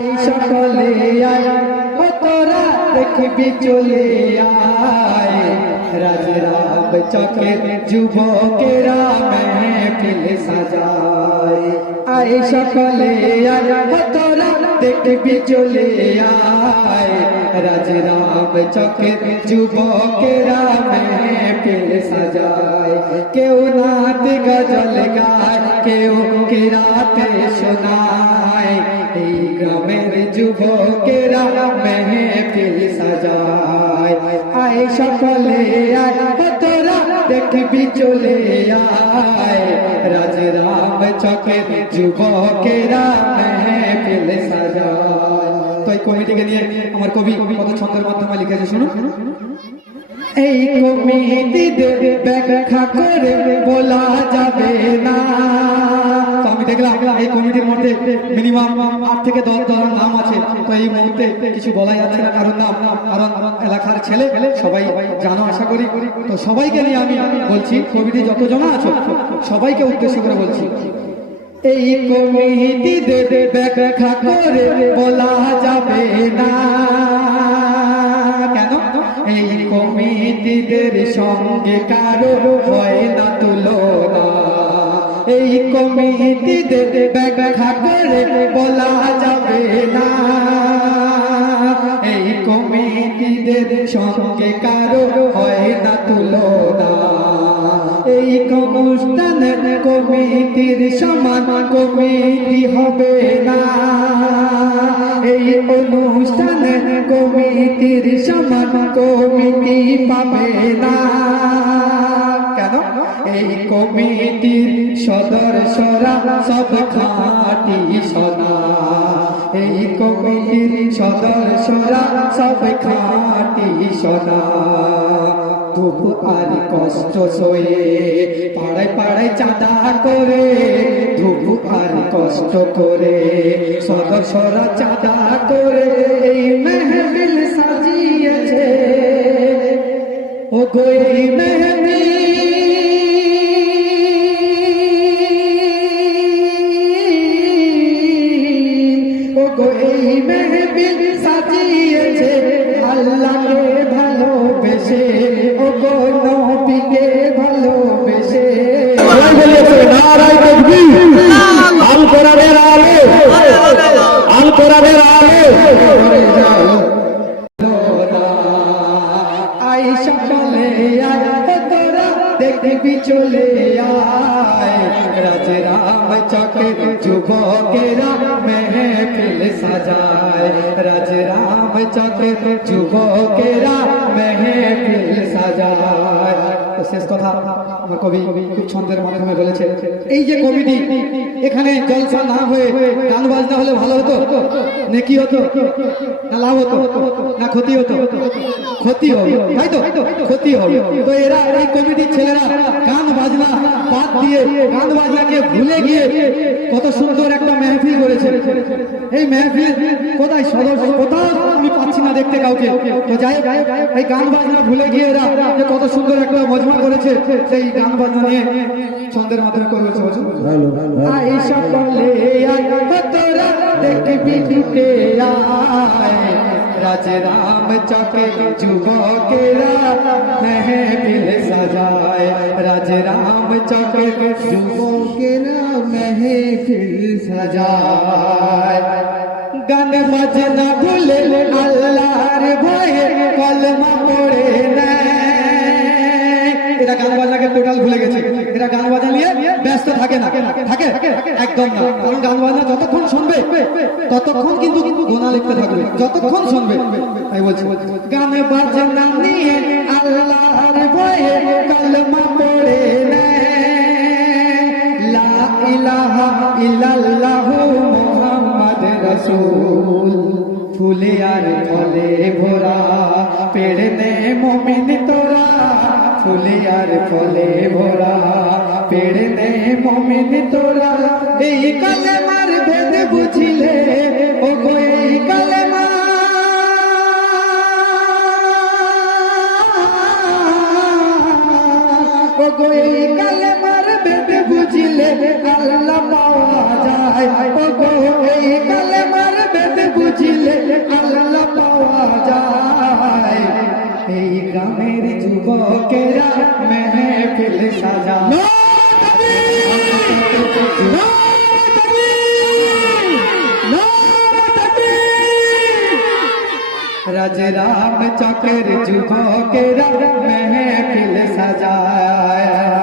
সকলে আয় ও তোরা দেখবি চলে আয় রাজরাম চকের যুবকেরা মেহফিল সাজায়। আয় সকলে আয় ও তোরা দেখবি চলে আয় রাজরাম চকের যুবকেরা মেহফিল সাজায়। কেউ নাত গজল গায়, কেউ কিরাতে শোনায়, এই গ্রামের যুবকেরা মেহফিল সাজায়। আয় সকলে আয় তোরা দেখবি চলে আয় রাজরাম চকের যুবকেরা মেহফিল সাজায়। তো এই কমিটিকে নিয়ে আমার কবি কত ছন্দের মাধ্যমে লিখেছে, শুনুন। এই কমিটিদের ব্যাখ্যা করে বলা যাবে না। আমি দেখলাম এই কমিটির মধ্যে মিনিমাম 8 থেকে 10 জনের নাম আছে। তো এই মুহূর্তে কিছু বলা যাচ্ছে না কারণ নাম, কারণ এলাকার ছেলে সবাই জানো আশা করি। তো সবাইকে নিয়ে আমি বলছি, কমিটি যতজন আছো সবাইকে উদ্দেশ্য করে বলছি, এই কমিটিদের ব্যাখ্যা করে বলা যাবে না। কেন? এই কমিটিদের সঙ্গে কারো হয় না তুলনা। এই কমিটিদের ব্যাখ্যা করে বলা যাবে না। এই কমিটিদের সঙ্গে কারো হয় না তুলনা। এই অনুষ্ঠানে কমিটির সমান কমিটি হবে না। এই অনুষ্ঠানে কমিটির সমান কমিটি পাবে না। কেন? এই কমিটির সদস্যরা সব খাঁটি সোনা। এই কমিটির সদস্যরা সব খাঁটি সোনা। দুঃখ আর কষ্ট সয়ে পাড়ায় পাড়ায় চাঁদা করে, দুঃখ আর কষ্ট করে সদস্যরা চাঁদা করে এই মেহফিল সাজিয়েছে। ও গো এই মেহফিল, ও গো এই মেহফিল সাজিয়েছে আল্লাহকে ভালোবেসে, ও গো নবীকে ভালোবেসে। নারায়ে তাকবীর, আল কোরআনের আলো, আল কোরআনের আলো। আই সকলে আয় তোরা দেখবি চলে আয় রাজরাম চকের যুবকেরা মেহফিল সাজায়। রাজরাম চকের যুবকেরা মেহফিল সাজায়। শেষ কথা আমার কবি খুব ছন্দের মাধ্যমে বলেছে, এই যে কমিটি এখানে জলসা না হয়ে গান বাজনা হলে ভালো হতো, নেকি হতো না লাভ হতো না ক্ষতি হতো? ক্ষতি হবে, তাই তো? ক্ষতি হবে। তো এরা এই কমিটির ছেলেরা গান বাজনা বাদ দিয়ে, গান বাজনাকে ভুলে গিয়ে কত সুন্দর একটা মেহফিল করেছে। এই মেহফিল কোথায় সদস্য, কোথাও আমি পাচ্ছি না দেখতে কাউকে। তো যাই এই গান বাজনা ভুলে গিয়ে এরা কত সুন্দর একটা মজমা করেছে, সেই গান বাজনা নিয়ে ছন্দের মাধ্যমে করেছে। আয় সকলে আয় তোরা দেখবি ছুটে আয় রাজরাম চকে যুবকেরা মেহফিল সাজায়। রাজরাম চকে যুবকেরা মেহফিল সাজায়। গান বাজনা ভুলে আল্লাহর ভয়ে কলমা পড়ে নেয়। এরা গান বাজনাকে টোটাল ভুলে গেছে। এরা গান বাজনা নিয়ে ব্যস্ত থাকে না, থাকে একদম না। কারণ গান বাজনা যতক্ষণ শুনবে ততক্ষণ কিন্তু গোনা লিখতে থাকবে, যতক্ষণ শুনবে। তাই বলছি গান বাজনা নিয়ে আল্লাহর ভয়ে কলমা পড়ে নেয়। লা ইলাহা ইল্লাল্লাহু মুহাম্মাদ রাসূল। ফুলে আর ফলে ভরা পেড়ে নে মুমিন তোরা। ফুলে আর ফলে ভরা পেড়ে নে মুমিন তোরা। এই কালেমার ভেদ বুঝিলে, ও গো এই কালেমা, ও গো এই কালেমার ভেদ বুঝিলে আল্লাহ পাওয়া যায়। ও গো এই কালেমার ভেদ যুবকেরা মেহফিল সাজায় রাজ রাম চকের যুবকেরা মেহফিল সাজায়